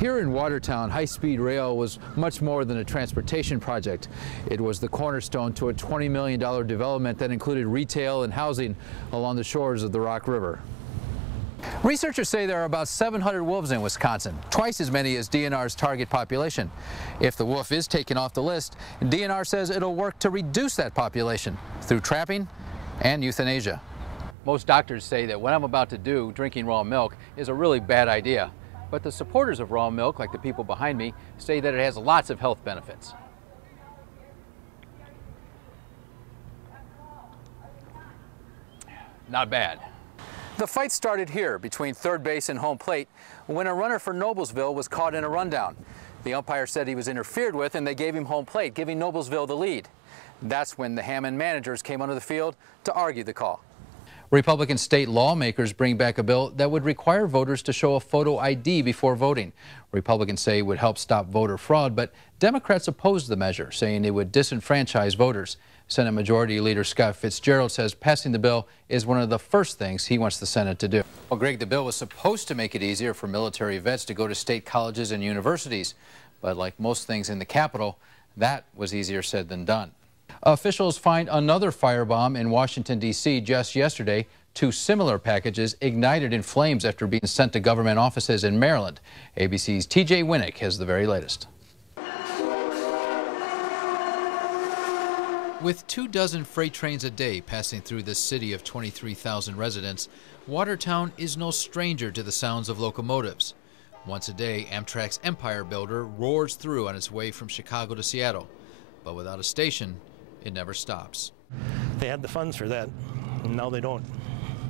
Here in Watertown, high-speed rail was much more than a transportation project. It was the cornerstone to a $20 million development that included retail and housing along the shores of the Rock River. Researchers say there are about 700 wolves in Wisconsin, twice as many as DNR's target population. If the wolf is taken off the list, DNR says it'll work to reduce that population through trapping and euthanasia. Most doctors say that what I'm about to do, drinking raw milk, is a really bad idea. But the supporters of raw milk, like the people behind me, say that it has lots of health benefits. Not bad. The fight started here between third base and home plate when a runner for Noblesville was caught in a rundown. The umpire said he was interfered with and they gave him home plate, giving Noblesville the lead. That's when the Hammond managers came onto the field to argue the call. Republican state lawmakers bring back a bill that would require voters to show a photo ID before voting. Republicans say it would help stop voter fraud, but Democrats oppose the measure, saying it would disenfranchise voters. Senate Majority Leader Scott Fitzgerald says passing the bill is one of the first things he wants the Senate to do. Well, Greg, the bill was supposed to make it easier for military vets to go to state colleges and universities, but like most things in the Capitol, that was easier said than done. Officials find another firebomb in Washington, D.C. just yesterday. Two similar packages ignited in flames after being sent to government offices in Maryland. ABC's TJ Winnick has the very latest. With 24 freight trains a day passing through this city of 23,000 residents, Watertown is no stranger to the sounds of locomotives. Once a day, Amtrak's Empire Builder roars through on its way from Chicago to Seattle. But without a station, it never stops. They had the funds for that, and now they don't.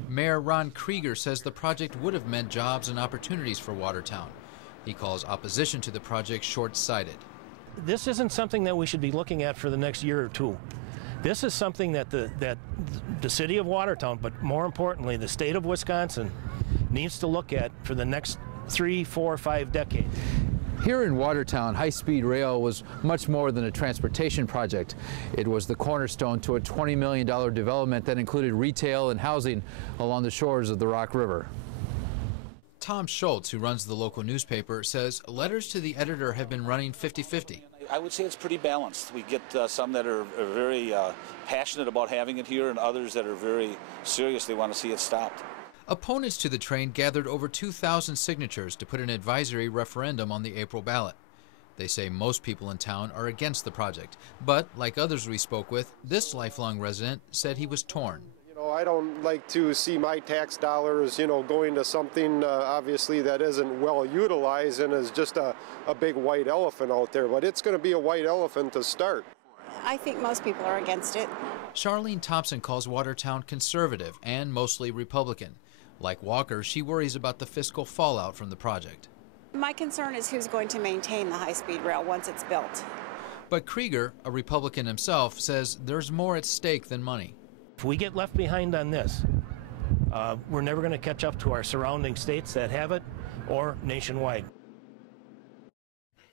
Mayor Ron Krieger says the project would have meant jobs and opportunities for Watertown. He calls opposition to the project short-sighted. This isn't something that we should be looking at for the next year or two. This is something that the city of Watertown, but more importantly, the state of Wisconsin, needs to look at for the next 3, 4, 5 decades. Here in Watertown, high-speed rail was much more than a transportation project. It was the cornerstone to a $20 million development that included retail and housing along the shores of the Rock River. Tom Schultz, who runs the local newspaper, says letters to the editor have been running 50-50. I would say it's pretty balanced. We get some that are very passionate about having it here and others that are very serious. They want to see it stopped. Opponents to the train gathered over 2,000 signatures to put an advisory referendum on the April ballot. They say most people in town are against the project, but like others we spoke with, this lifelong resident said he was torn. I don't like to see my tax dollars, going to something obviously that isn't well utilized and is just a big white elephant out there, but it's going to be a white elephant to start. I think most people are against it. Charlene Thompson calls Watertown conservative and mostly Republican. Like Walker, she worries about the fiscal fallout from the project. My concern is who's going to maintain the high-speed rail once it's built. But Krieger, a Republican himself, says there's more at stake than money. If we get left behind on this, we're never going to catch up to our surrounding states that have it or nationwide.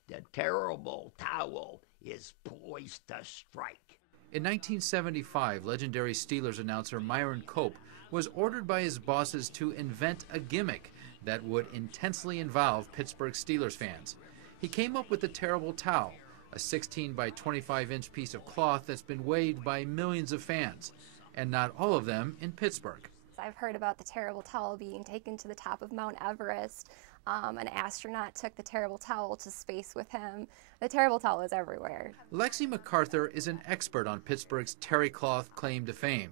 The terrible towel is poised to strike. In 1975, legendary Steelers announcer Myron Cope was ordered by his bosses to invent a gimmick that would intensely involve Pittsburgh Steelers fans. He came up with the terrible towel, a 16 by 25-inch piece of cloth that's been waved by millions of fans, and not all of them in Pittsburgh. I've heard about the terrible towel being taken to the top of Mount Everest. An astronaut took the terrible towel to space with him. The terrible towel is everywhere. Lexi MacArthur is an expert on Pittsburgh's terry cloth claim to fame.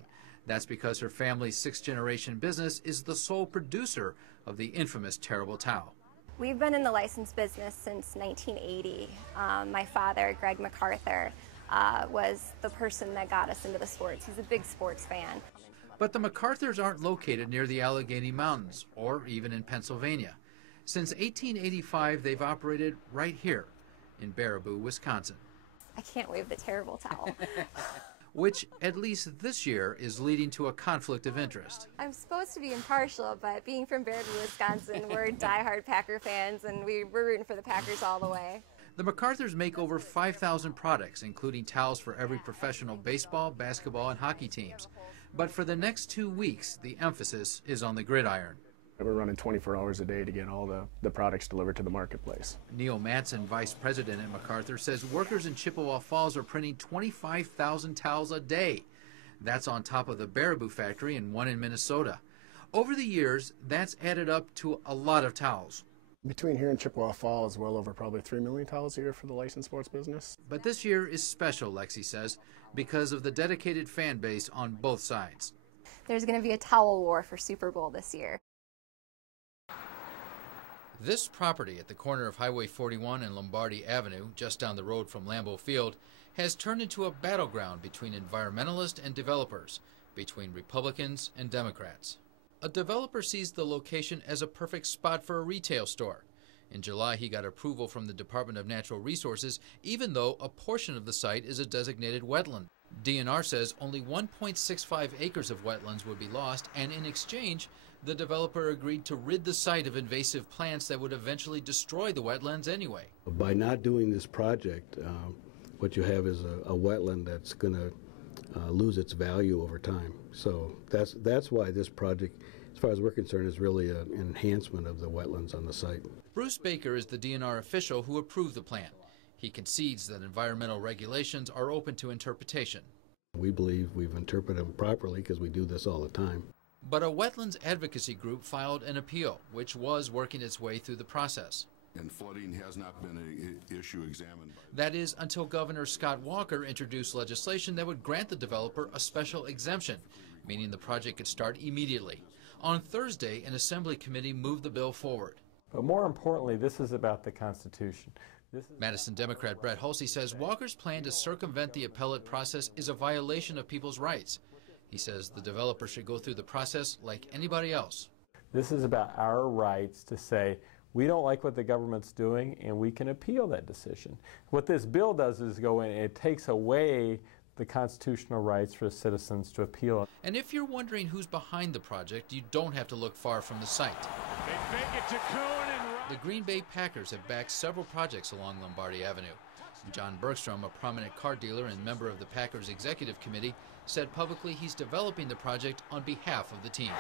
That's because her family's sixth-generation business is the sole producer of the infamous terrible towel. We've been in the licensed business since 1980. My father, Greg MacArthur, was the person that got us into the sports. He's a big sports fan. But the MacArthurs aren't located near the Allegheny Mountains or even in Pennsylvania. Since 1885, they've operated right here in Baraboo, Wisconsin. I can't wave the terrible towel. Which, at least this year, is leading to a conflict of interest. I'm supposed to be impartial, but being from Baraboo, Wisconsin, we're diehard Packer fans, and we're rooting for the Packers all the way. The MacArthurs make over 5,000 products, including towels for every professional baseball, basketball, and hockey teams. But for the next 2 weeks, the emphasis is on the gridiron. We're running 24 hours a day to get all the products delivered to the marketplace. Neil Matson, vice president at MacArthur, says workers in Chippewa Falls are printing 25,000 towels a day. That's on top of the Baraboo factory and one in Minnesota. Over the years, that's added up to a lot of towels. Between here and Chippewa Falls, well over probably 3 million towels a year for the licensed sports business. But this year is special, Lexi says, because of the dedicated fan base on both sides. There's going to be a towel war for Super Bowl this year. This property at the corner of Highway 41 and Lombardi Avenue, just down the road from Lambeau Field, has turned into a battleground between environmentalists and developers, between Republicans and Democrats. A developer sees the location as a perfect spot for a retail store. In July, he got approval from the Department of Natural Resources, even though a portion of the site is a designated wetland. DNR says only 1.65 acres of wetlands would be lost, and in exchange, the developer agreed to rid the site of invasive plants that would eventually destroy the wetlands anyway. By not doing this project, what you have is a wetland that's going to lose its value over time. So that's why this project, as far as we're concerned, is really an enhancement of the wetlands on the site. Bruce Baker is the DNR official who approved the plan. He concedes that environmental regulations are open to interpretation. We believe we've interpreted them properly because we do this all the time. But a wetlands advocacy group filed an appeal, which was working its way through the process. And flooding has not been an issue examined. That is until Governor Scott Walker introduced legislation that would grant the developer a special exemption, meaning the project could start immediately. On Thursday, an Assembly committee moved the bill forward. But more importantly, this is about the Constitution. Madison Democrat Brett Hulsey says Walker's plan to circumvent the appellate process is a violation of people's rights. He says the developer should go through the process like anybody else. This is about our rights to say, we don't like what the government's doing, and we can appeal that decision. What this bill does is go in and it takes away the constitutional rights for citizens to appeal. And if you're wondering who's behind the project, you don't have to look far from the site. They fake it to Kuhn and the Green Bay Packers have backed several projects along Lombardi Avenue. John Bergstrom, a prominent car dealer and member of the Packers executive committee, said publicly he's developing the project on behalf of the team.